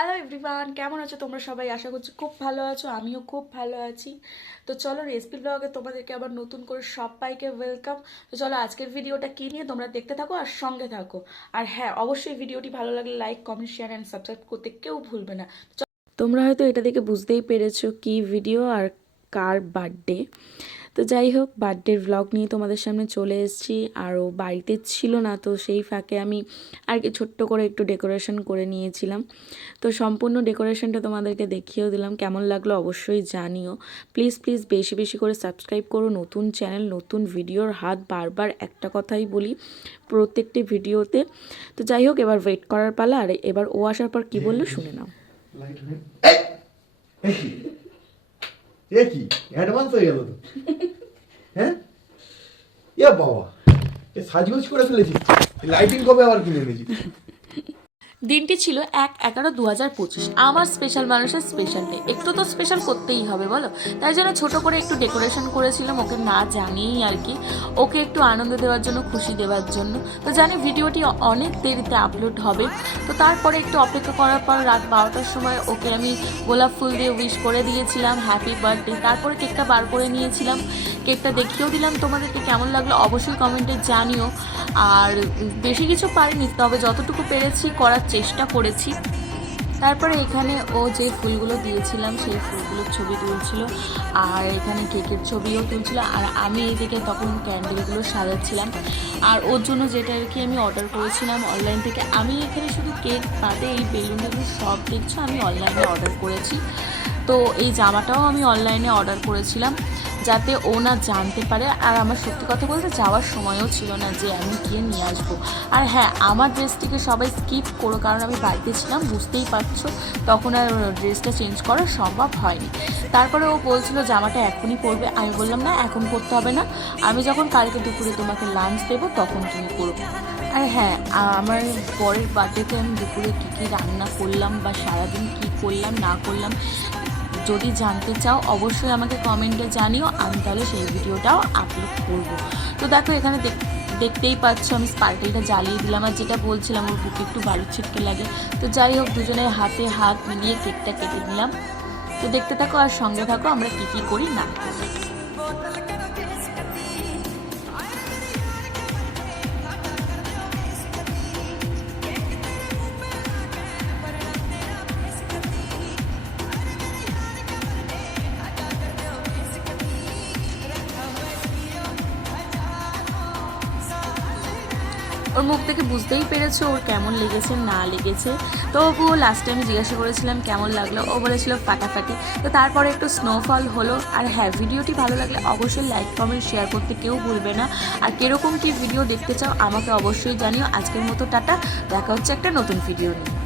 Hello everyone, কেমন আছো তোমরা সবাই? আশা করছি খুব ভালো আছো, আমিও খুব ভালো আছি। তো চলো রেসিপি ব্লগে তোমাদেরকে আবার নতুন করে সবাইকে ওয়েলকাম। তো চলো আজকের ভিডিওটা কি নিয়ে তোমরা দেখতে থাকো আর সঙ্গে থাকো। আর হ্যাঁ, অবশ্যই ভিডিওটি ভালো লাগলে like, comment, share and subscribe করতে কেউ ভুলবে না। তোমরা হয়তো এটা দেখে বুঝতেই পেরেছো কি ভিডিও আর কার বার্থডে। তো যাই হোক, বার্থডের ভ্লগ নিয়ে তোমাদের সামনে চলে এসেছি। আরও বাড়িতে ছিল না, তো সেই ফাঁকে আমি আর কি ছোট্ট করে একটু ডেকোরেশন করে নিয়েছিলাম। তো সম্পূর্ণ ডেকোরেশনটা তোমাদেরকে দেখিয়েও দিলাম, কেমন লাগলো অবশ্যই জানিও। প্লিজ প্লিজ বেশি বেশি করে সাবস্ক্রাইব করো। নতুন চ্যানেল, নতুন ভিডিওর হাত, বারবার একটা কথাই বলি প্রত্যেকটি ভিডিওতে। তো যাই হোক, এবার ওয়েট করার পালা। আর এবার ও আসার পর কি বললো শুনে নাও। এ কি অ্যাডভান্স হয়ে গেল তো? হ্যাঁ এ বাবা, এ সাজগোজ করে ফেলেছিস। লাইটিং কবে আবার কিনে এনেছিস? দিনটি ছিল 1/11/2025, আমার স্পেশাল মানুষের স্পেশাল ডে। একটু তো স্পেশাল করতেই হবে বলো, তাই জন্য ছোট করে একটু ডেকোরেশন করেছিলাম, ওকে না জানিয়েই আর কি, ওকে একটু আনন্দ দেওয়ার জন্য, খুশি দেওয়ার জন্য। তো জানি ভিডিওটি অনেক দেরিতে আপলোড হবে। তো তারপরে একটু অপেক্ষা করার পর রাত 12টার সময় ওকে আমি গোলাপ ফুল দিয়ে উইশ করে দিয়েছিলাম হ্যাপি বার্থডে। তারপরে কেকটা বার করে নিয়েছিলাম, কেকটা দেখিয়েও দিলাম তোমাদেরকে। কেমন লাগলো অবশ্যই কমেন্টে জানিও। আর বেশি কিছু পারিনি, তবে যতটুকু পেরেছি করার চেষ্টা করেছি। তারপরে এখানে ও যে ফুলগুলো দিয়েছিলাম সেই ফুলগুলোর ছবি তুলছিল, আর এখানে কেকের ছবিও তুলছিল, আর আমি এইদিকে তখন ক্যান্ডেলগুলো সাজাচ্ছিলাম। আর ওর জন্য যেটা আর কি আমি অর্ডার করেছিলাম অনলাইন থেকে, আমি এখানে শুধু কেক বাদে এই বেলুনগুলো সব দেখছো আমি অনলাইনে অর্ডার করেছি। তো এই জামাটাও আমি অনলাইনে অর্ডার করেছিলাম যাতে ও না জানতে পারে। আর আমার সত্যি কথা বলতে যাওয়ার সময়ও ছিল না যে আমি গিয়ে নিয়ে আসবো। আর হ্যাঁ, আমার ড্রেসটিকে সবাই স্কিপ করো, কারণ আমি বাড়িতে ছিলাম, বুঝতেই পারছো, তখন আর ড্রেসটা চেঞ্জ করা সম্ভব হয়নি। তারপরে ও বলছিল জামাটা এখনই পরবে। আমি বললাম না, এখন পরতে হবে না, আমি যখন কালকে দুপুরে তোমাকে লাঞ্চ দেবো তখন তুমি পরবে। আর হ্যাঁ, আমার পরের বার্থডেতে আমি দুপুরে কী কী রান্না করলাম বা সারাদিন কী করলাম না করলাম যদি জানতে চাও অবশ্যই আমাকে কমেন্টে জানিও, আমি তাহলে সেই ভিডিওটাও আপলোড করবো। তো দেখো এখানে দেখতেই পাচ্ছ আমি স্পার্কেলটা জ্বালিয়ে দিলাম, আর যেটা বলছিলাম ওর বুকে একটু বালুর ছিটকে লাগে। তো যাই হোক, দুজনের হাতে হাত মিলিয়ে কেকটা কেটে দিলাম। তো দেখতে থাকো আর সঙ্গে থাকো আমরা কী কী করি না করি। ওর মুখ থেকে বুঝতেই পেরেছো ওর কেমন লেগেছে না লেগেছে। তো ও লাস্টে আমি জিজ্ঞাসা করেছিলাম কেমন লাগলো, ও বলেছিল ফাটাফাটি। তো তারপরে একটু স্নোফল হলো। আর হ্যাঁ, ভিডিওটি ভালো লাগলে অবশ্যই লাইক, কমেন্ট, শেয়ার করতে কেউ ভুলবে না। আর কীরকম কী ভিডিও দেখতে চাও আমাকে অবশ্যই জানিও। আজকের মতো টাটা, দেখা হচ্ছে একটা নতুন ভিডিও নিয়ে।